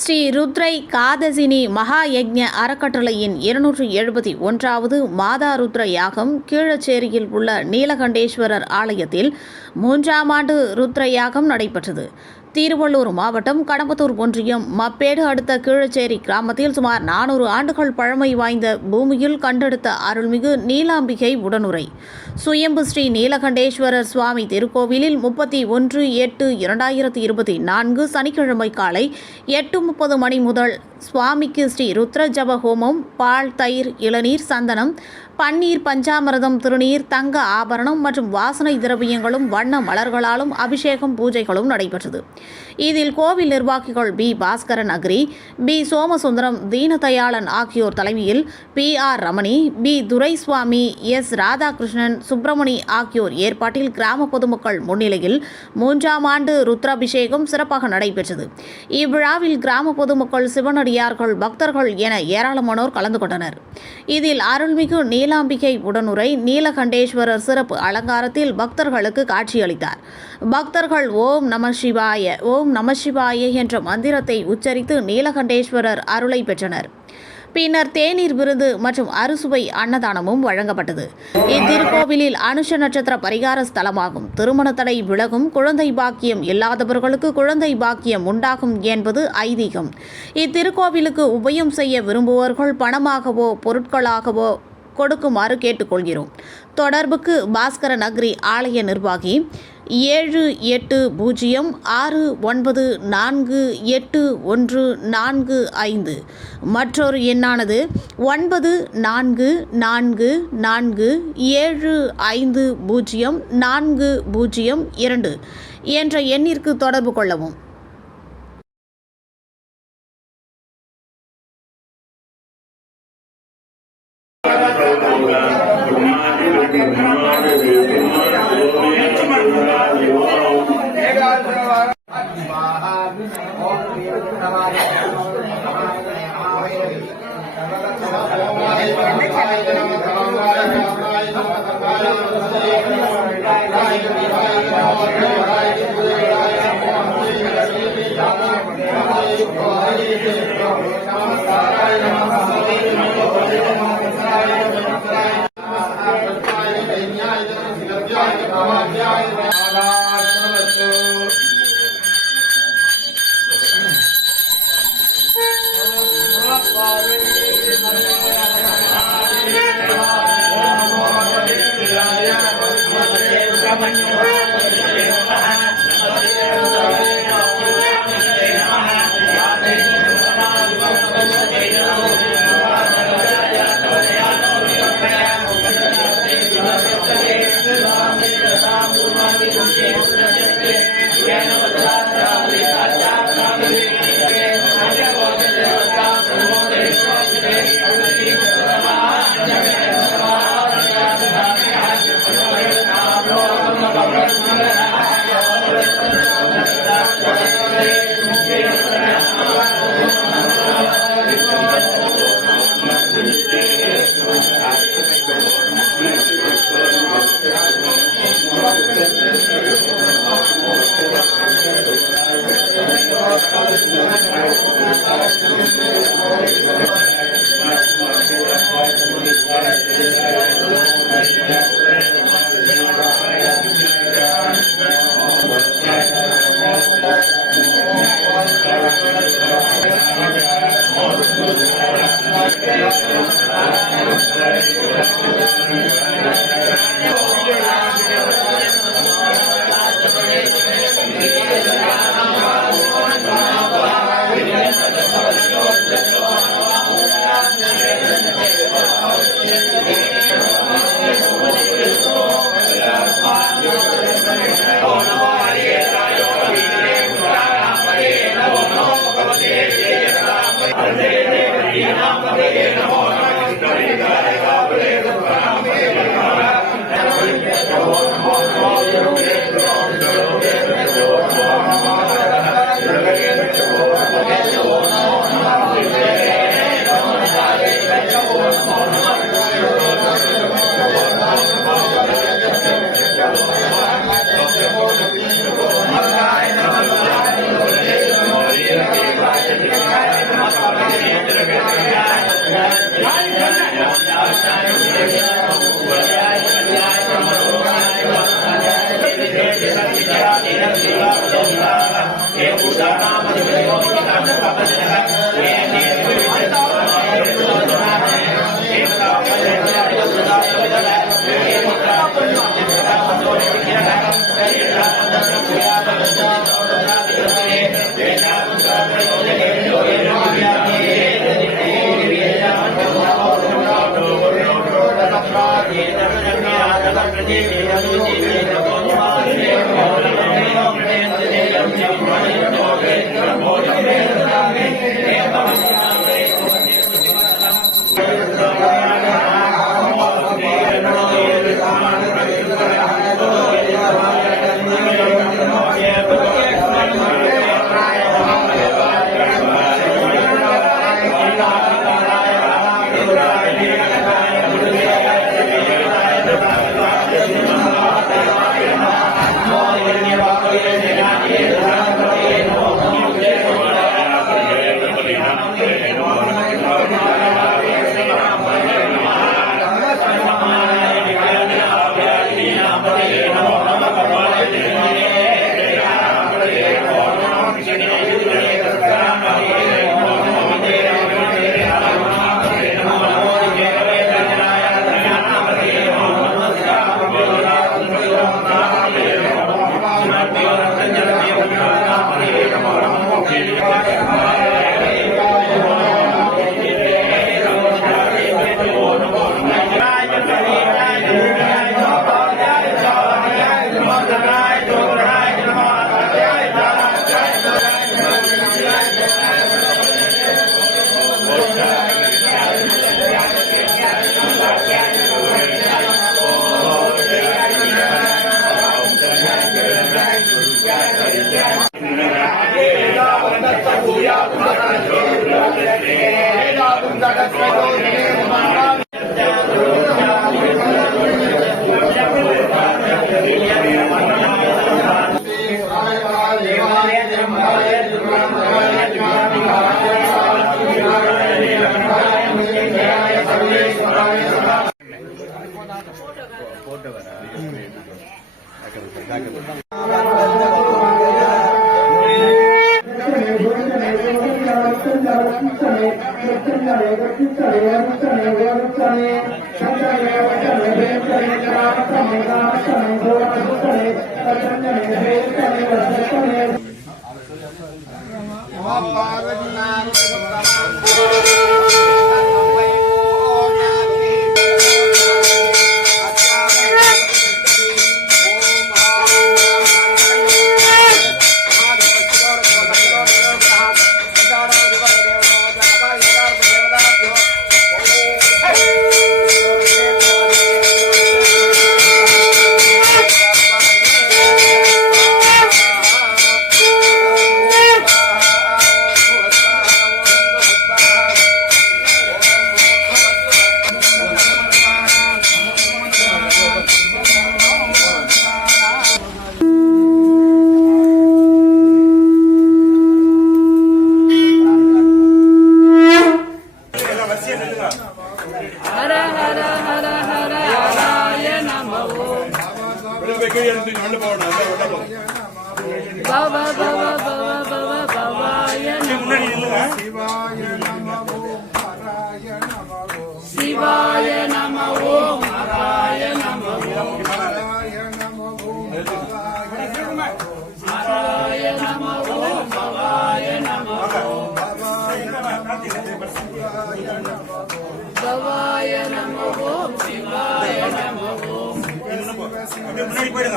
ஸ்ரீ ருத்ரை காதசினி மகா யக்ஞ அறக்கட்டளையின் 271வது மாதா ருத்ர யாகம் கீழச்சேரியில் உள்ள நீலகண்டேஸ்வரர் ஆலயத்தில் 3ஆம் ஆண்டு ருத்ர யாகம் நடைபெற்றது. திருவள்ளூர் மாவட்டம் கடம்பத்தூர் ஒன்றியம் மப்பேடு அடுத்த கீழச்சேரி கிராமத்தில் சுமார் 400 ஆண்டுகள் பழமை வாய்ந்த பூமியில் கண்டெடுத்த அருள்மிகு நீலாம்பிகை உடனுரை சுயம்பு ஸ்ரீ நீலகண்டேஸ்வரர் சுவாமி திருக்கோவிலில் 31/8/2024 சனிக்கிழமை காலை 8:30 மணி முதல் சுவாமிக்கு ஸ்ரீ ருத்ர ஜப ஹோமம், பால், தயிர், இளநீர், சந்தனம், பன்னீர், பஞ்சாமிர்தம், திருநீர், தங்க ஆபரணம் மற்றும் வாசனை திரவியங்களும் வண்ண மலர்களாலும் அபிஷேகம், பூஜைகளும் நடைபெற்றது. இதில் கோவில் நிர்வாகிகள் பி. பாஸ்கரன் அக்ரி, பி. சோமசுந்தரம், தீனதயாளன் ஆகியோர் தலைமையில் P.R. Ramani, P. Duraiswamy, S. Radhakrishnan, Subramani ஆகியோர் ஏற்பாட்டில் கிராம பொதுமக்கள் முன்னிலையில் 3ஆம் ஆண்டு ருத்ராபிஷேகம் சிறப்பாக நடைபெற்றது. இவ்விழாவில் கிராம பொதுமக்கள், சிவனடியார்கள், பக்தர்கள் என ஏராளமானோர் கலந்து கொண்டனர். இதில் அருள்மிகு நீலாம்பிகை உடனுரை நீலகண்டேஸ்வரர் சிறப்பு அலங்காரத்தில் பக்தர்களுக்கு காட்சியளித்தார். பக்தர்கள் ஓம் நம சிவாய, ஓம் நம சிவாய என்ற மந்திரத்தை உச்சரித்து நீலகண்டேஸ்வரர் அருளை பெற்றனர். பின்னர் தேநீர் விருந்து மற்றும் அறுசுவை அன்னதானமும் வழங்கப்பட்டது. இத்திருக்கோவிலில் அனுஷ நட்சத்திர பரிகார ஸ்தலமாகும். திருமண தடை விலகும், குழந்தை பாக்கியம் இல்லாதவர்களுக்கு குழந்தை பாக்கியம் உண்டாகும் என்பது ஐதீகம். இத்திருக்கோவிலுக்கு உபயம் செய்ய விரும்புவோர்கள் பணமாகவோ பொருட்களாகவோ கொடுக்குமாறு கேட்டுக்கொள்கிறோம். தொடர்புக்கு பாஸ்கரன் அக்ரி ஆலய நிர்வாகி 7860694815 மற்றொரு எண்ணானது 9444750402 என்ற எண்ணிற்கு தொடர்பு கொள்ளவும்.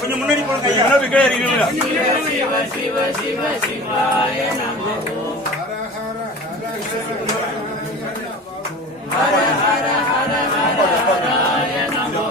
கொஞ்சம் முன்னாடி போடுங்க ஐயா. சிவ சிவ சிவ சிவாய நமோ. ஹர ஹர ஹர ஹர ஹராய நமோ.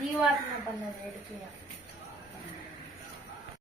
ஜீவாத்மா பண்ணது எடுக்கலையா?